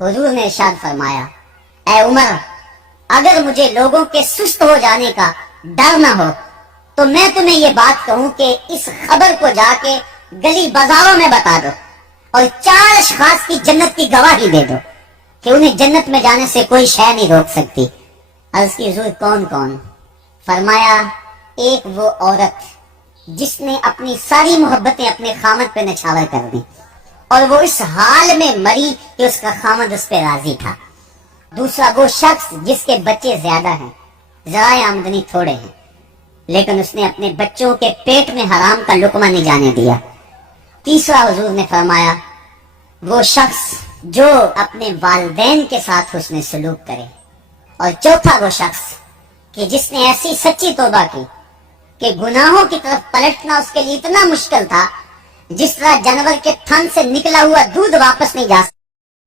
हुजूर ने इरशाद फरमाया, ऐ उमर, अगर मुझे लोगों के सुस्त हो जाने का डर ना हो तो मैं तुम्हें ये बात कहूं कि इस खबर को जाके गली बाजारों में बता दो और 4 अशखास की जन्नत की गवाही दे दो कि उन्हें जन्नत में जाने से कोई शय नहीं रोक सकती। अर्ज की हुजूर कौन कौन? फरमाया, एक वो औरत जिसने अपनी सारी मोहब्बतें अपने खामद पे निछावर कर दी और वो इस हाल में मरी कि उसका खामद उस पे राजी था। दूसरा वो शख्स जिसके बच्चे ज्यादा हैं, ज़राए आमदनी थोड़े हैं, लेकिन उसने अपने बच्चों के पेट में हराम का लुकमा नहीं जाने दिया। तीसरा हुजूर ने फरमाया, वो शख्स जो अपने वालिदैन के साथ हुस्न सलूक करे। और चौथा वो शख्स कि जिसने ऐसी सच्ची तौबा की कि गुनाहों की तरफ पलटना उसके लिए इतना मुश्किल था जिस तरह जानवर के थन से निकला हुआ दूध वापस नहीं जा